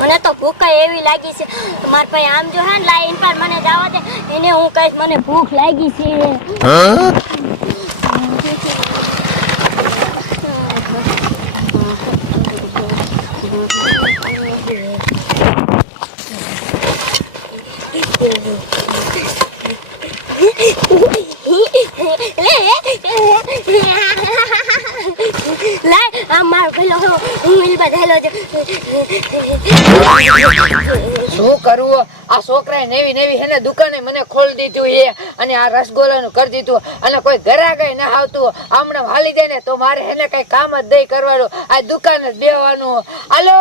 મને તો ભૂખ એવી લાગી છે. મારા ભાઈ આમ જો હે લાઈન પર મને જવા દે. એને હું કહીશ મને ભૂખ લાગી છે. Thank આ મારો પેલો હું બધાલો શું કરવું? આ છોકરાએ નેવી નેવી હેને દુકાને મને ખોલી દીધું એ અને આ રસગોલાનું કરી દીધું. અને કોઈ ગરાગય ના આવતું. હમણાં હાલી જાય ને તો મારે હેને કઈ કામ જ નહીં કરવાનું. આ દુકાન જ બેવાનું હાલો,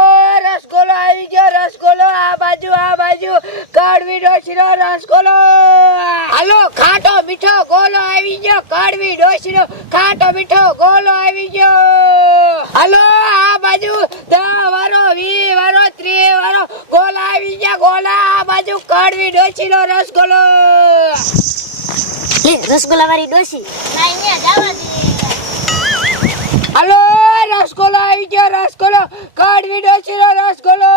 રસગોલો આવી ગયો, રસગોલો. આ બાજુ આ બાજુ. કડવી ડોશીનો રસગોલો. હાલો, ખાટો મીઠો ગોલો આવી ગયો. કડવી ડોશીનો ખાટો મીઠો ગોલો આવી ગયો. હાલો, આ બાજુ દસ વારો વી વારો વારો ગોલા આવી ગયા ગોલા. આ બાજુ કડવી રસગોલો. રસગુલ્લા વાળી ડોસી હલો ને જવા દે. હાલો રસગોલો આવી ગયો રસગોલો. કડવી ડોશીનો રસગોલો.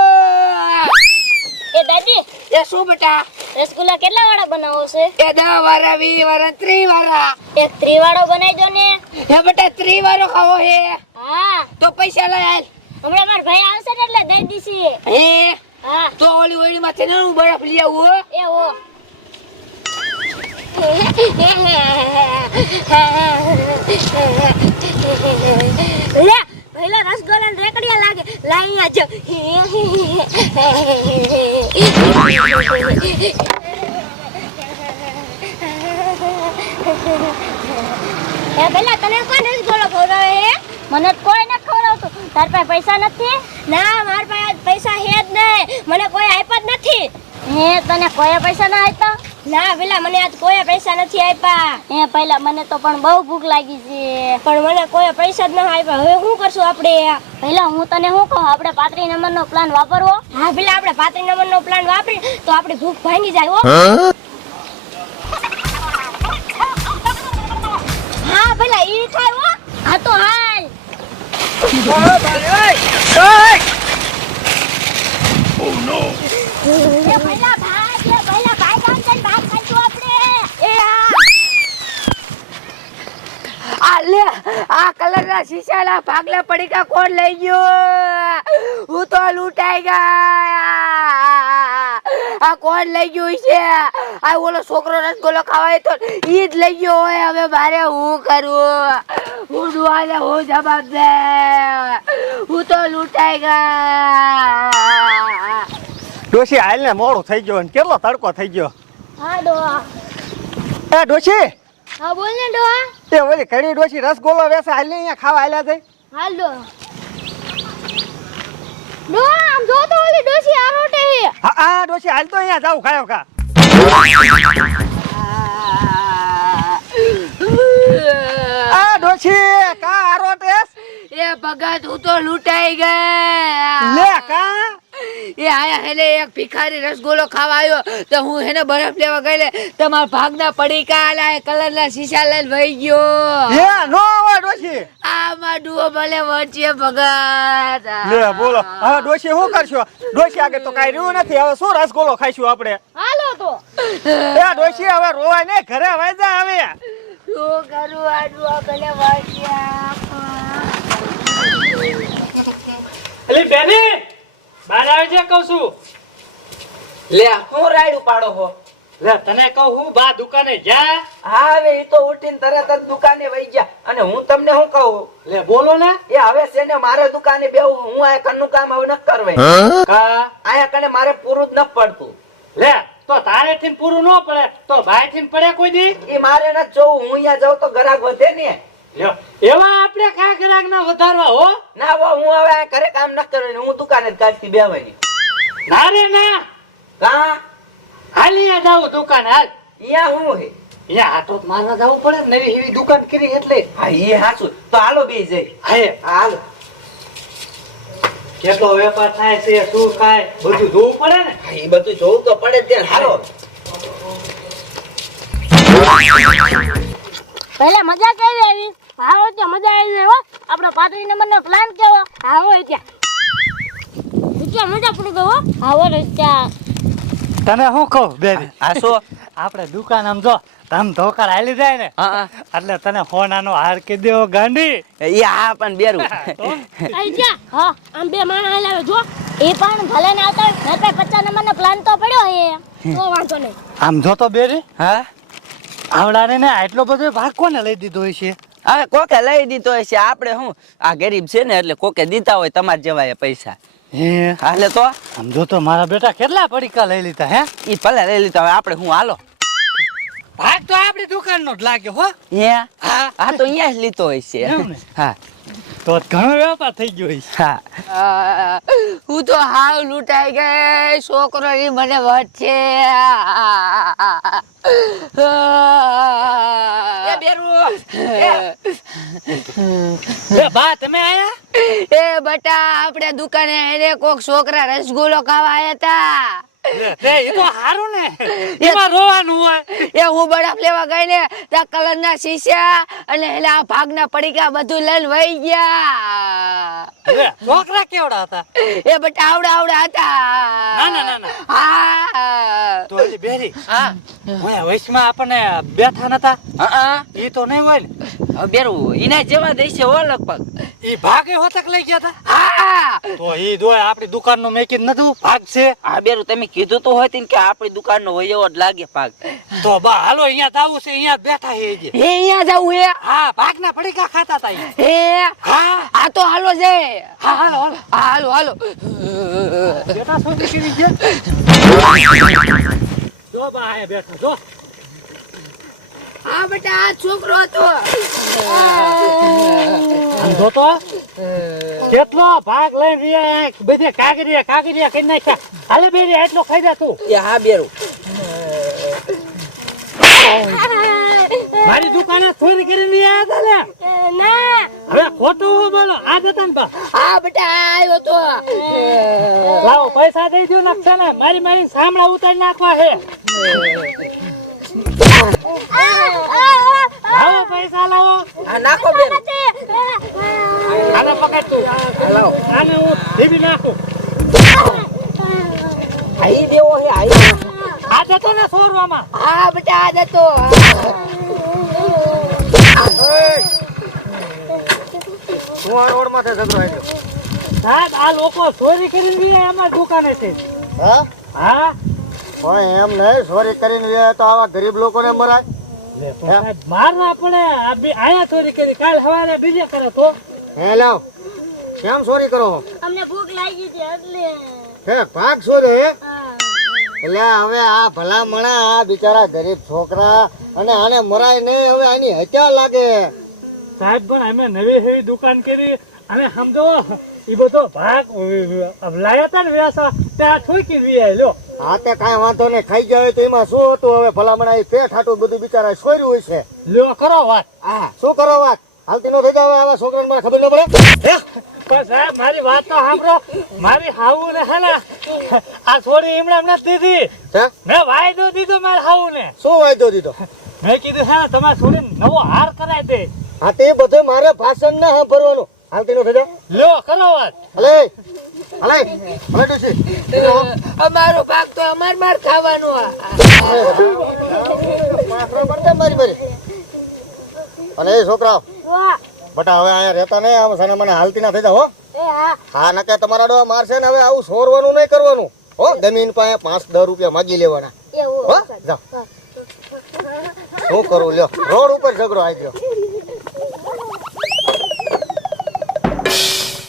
એ દાદી એ શું બેટા? રસગુલ્લા કેટલા વાળા બનાવો છે? એ દસ વાળા વી વાળા ત્રી વાળા. એક ત્રિવાળો બનાવી દો ને. એ બેટા ત્રી વાળો ખાવો હે. હા. તો પૈસા લઈ આલ. હમણાં માર ભાઈ આવશે ને એટલે દઈ દીધી હે? હા. તો ઓલી ઓળી માંથી હું બરફ લઈ આવું હો. એવો લે પહેલા રસગોલા ને રેકડિયા લાગે. લાઈ અહીંયા એ પેલા તને કોણ રસગોલો હે? મને કોઈ ખવડાવતું તાર પાસે પૈસા નથી? ના માર પાસે આજ પૈસા હે જ નહીં. મને કોઈ આપ્યા જ નથી. હે તને કોઈ પૈસા ના આપ્યા? ના પેલા મને આજ કોઈ પૈસા નથી આપ્યા. હે પહેલા મને તો પણ બહુ ભૂખ લાગી છે. પણ મને કોઈ પૈસા જ ન આપ્યા. હવે શું કરશું આપણે? પહેલા હું તને શું કહું? આપણે પાંત્રીસ નંબરનો પ્લાન વાપરવો. હા પેલા આપણે પાંત્રીસ નંબરનો પ્લાન વાપરી તો આપણી ભૂખ ભાંગી જાય હો? હા પેલા ઈ થાય હો. હા તો હા. આ કલર ના. શીશાના ભાગલા પડીકા કોણ લઈ ગયો હું તો લૂંટાઈ ગયા આ કોણ લઈ ગયું છે? આ ઓલો છોકરો રસગોલો ખાવાય તો ઈ જ લઈ ગયો હોય. હવે મારે હું કરું? હું ડુઆને હું જવાબ દે હું તો લૂંટાઈ ગયા ડોશી હાલ ને મોડું થઈ ગયો કેટલો તડકો થઈ ગયો? હા ડોહા. એ ડોશી! હા બોલ ને ડોહા. એ ઓલી કડી ડોશી રસગોલો વેસે હાલ ને અહીંયા ખાવા આલ્યા છે? હાલ ડોહા. ડોહા આમ જો તો ઓલી ડોસી આ હે હા હા ડોશી હાલ તો અહીંયા જાવ ખાયો કા આ. ડોશી કા આરો એ ભગત હું તો લૂંટાઈ ગયા. લે કા? એ આયા હેલે એક ભિખારી રસગુલ્લો ખાવા આવ્યો તો હું હેને બરફ લેવા ગયેલે. લે તમારા ભાગના પડીકા આલા કલરના શીશા લઈને વહી ગયો. હે નો આવા ડોશી. આમાં ડુઓ ભલે વચ્ચે ભગત. લે બોલો. હવે ડોશી શું કરશો? ડોશી આગળ તો કાઈ રહ્યું નથી. હવે શું રસગુલ્લો ખાઈશું આપણે? હાલો તો. એ ડોશી હવે રોવાય ને ઘરે વાજા આવે. શું કરું આ ડુઓ ભલે વચ્ચે અલી બેની? બહાર કહું છું. લે હું રાઈડ ઉપાડો હો. લે તને કહું હું બા દુકાને જા. હા હવે એ તો ઉઠીને તરત જ દુકાને વહી ગયા. અને હું તમને શું કહું? લે બોલો ને. એ હવે છે ને મારે દુકાને બેહું હું આ કનનું કામ હવે ન કરવે કા? આયા કને મારે પૂરું જ ન પડતું. લે તો તારે થી પૂરું ન પડે તો ભાઈ થી પડે કોઈ દી? એ મારે ન જોવું હું અહીંયા જાઉં તો ગ્રાહક વધે ને. એવા આપણે કા ગ્રાહક ના વધારવા હો? ના હો હું હવે ઘરે કામ ન કરવાનું. હું દુકાને જ કાઢતી બેવાની ના રે ના. કા? હાલી જાવ દુકાન હાલ. અહીંયા હું હે? અહીંયા આટો મારવા જવું પડે ને નવી એવી દુકાન કરી એટલે. હા એ હાચું. તો હાલો બે જઈ. હે હાલો. કેટલો વેપાર થાય છે શું થાય બધું જોવું પડે ને? એ બધું જોવું તો પડે જ ને હાલો. પહેલા મજા કરી આવી. હા હો ત્યાં મજા આવી જાય હો. આપણો પાંત્રીસ નંબરનો પ્લાન કેવો? હા હો ત્યાં. ત્યાં મજા પડી ગયો હો? હા ત્યાં. તને શું કહું બેબી આ શું? આપણે દુકાન આમ જો તમ ધોકાર હાલી જાય ને. એટલે તને ફોનાનો હાર કે દેવો ગાંડી એ હા પણ બેરું. આઈ જા હા આમ બે માણસ હાલાવે જો. એ પણ ભલે ને આવતા હોય નતર પચાસ નંબરનો પ્લાન તો પડ્યો હે. તો વાંધો નહીં. આમ જોતો બેરી હા? આવડાને ને આટલો બધો ભાગ કોને લઈ દીધો હોય છે હવે કોકે લઈ દીધો છે આપણે શું? આ ગરીબ છે ને એટલે કોકે દીધા હોય તમારે જેવા એ પૈસા. હે? હાલે તો. આમ જોતો મારા બેટા કેટલા પડીકા લઈ લીધા હે? ઈ ભલે લઈ લીધા હવે આપણે હું હાલો? ભાગ તો આપણી દુકાનનો જ લાગ્યો હો? હા. હા તો અહીંયા જ લીધો હોય છે હા. તો ઘણો વેપાર થઈ ગયો હોય હા. હું તો હાવ લૂંટાઈ ગઈ છોકરોની મને વચ્ચે એ બેરું એ. બા તમે આયા? એ બટા આપણે દુકાને એને કોક છોકરા રસગુલ્લો ખાવા આવ્યા તા. તે એ તો હારું ને. એમાં રોવાનું હોય. એ હું બરફ લેવા ગઈ ને ત્યાં કલરના શીશા અને એલા ભાગના પડીકા બધું લઈને વહી ગયા. છોકરા કેવડા હતા? એ બટા આવડા આવડા હતા. ના, ના, ના, ના. હા. તો બેરી. હા ઓય વૈશમાં આપણને બેઠા નતા? હા એ તો નહીં હોય ને? બેરું એના જેવા દેશે હો લગભગ. એ ભાગે હોતક લઈ ગયા હતા હા તો ઈ દોય આપણી દુકાનનો મેકિંગ નતું ભાગ છે? આ બેરું તમે કીધું તો હોય કે આપણી દુકાનનો હોય એવો જ લાગે ભાગ. તો બા હાલો અહીંયા જ છે અહીંયા બેઠા છે હજી. એ અહીંયા જવું હે? હા ભાગના પડીકા ખાતા હતા હે? હા? આ તો હાલો છે હા હાલો હાલો. હાલો હાલો. બેઠા શું નીકળી ગયા જો બા આયા બેઠા જો. હા બેટા આ છોકરો હતો. જો તો? કેટલો ભાગ લઈને રહ્યા? બધે કાગરિયા કાગરિયા કરી નાખ્યા. હાલે બેરી એટલો ખાઈ જા તું. એ હા બેરું. મારી દુકાને ચોરી કરીને લઈ આવ્યા હતા ને? ના. હવે ખોટું હું બોલો? આ જતા ને બા. હા બેટા આવ્યો તો. લાવો પૈસા દઈ દો ને છે ને મારી મારી સામળા ઉતારી નાખવા છે લાવો પૈસા લાવો. હા નાખો બેરું આને પકડ તું. લાવો આને હું ધીબી નાખું. આઈ દેવો હે આઈ આ જતો ને સોરવામાં. હા બેટા આ જતો. હું આ રોડ માથે ઝઘડો આવ્યો સાહેબ આ લોકો ચોરી કરીને અમારી દુકાને છે. હા? હા? પણ એમ નહીં ચોરી કરીને તો આવા ગરીબ લોકોને મરાય. લે તો મારના પડે. આ બી આયા ચોરી કરી. કાલ સવારે બીજે કરે તો. હે લાવ. કેમ ચોરી કરો? અમને ભૂખ લાગી હતી એટલે. હે ભાગ ચોરે હે? એટલે હવે આ ભલા મણા આ બિચારા ગરીબ છોકરા અને આને મરાય નહીં હવે આની હત્યા લાગે. સાહેબ પણ અમે નવી નવી દુકાન કરી અને સમજો એ બધો ભાગ લાયા હતા ને વ્યાસા. ત્યાં ઠોકી રહ્યા લ્યો. હા તે કાંઈ વાંધો નહીં. ખાઈ જાય તો એમાં શું હતું? હવે ભલામણ એ પેટ હાટું બધું બિચારા સોર્યું હોય છે. લ્યો કરો વાત. હા શું કરો વાત? હાલતી નો થઈ જાવ આવા છોકરાને મને ખબર ન પડે. હે? પણ સાહેબ મારી વાત તો સાંભળો. મારી હાવું ને હે ને આ છોડી હમણાં નથી દીધી. હે? મેં વાયદો દીધો મારે હાવું ને શું વાયદો દીધો? મેં કીધું હે તમારે છોડીને નવો હાર કરાવી દે. હા તે બધું મારે ભાષણ ના સાંભળવાનું. હાલતી નો થઈ જાવ. લ્યો કરો વાત. હલે હલે હલે ડોશી અમારો ભાગ તો અમાર માર ખાવાનો આ. માખરો પડતે મારી મારી અને એ છોકરાઓ વાહ. બટા હવે અહીંયા રહેતા નહીં આમ સાને મને હાલતી ના થઈ જાવ હો. હા. હા નકે તમારા ડો મારશે ને હવે આવું સોરવાનું નહીં કરવાનું હો. જમીન પાસે પાંચ દસ રૂપિયા માગી લેવાના. હો જાઓ. શું કરું લ્યો. રોડ ઉપર ઝઘડો આવી ગયો.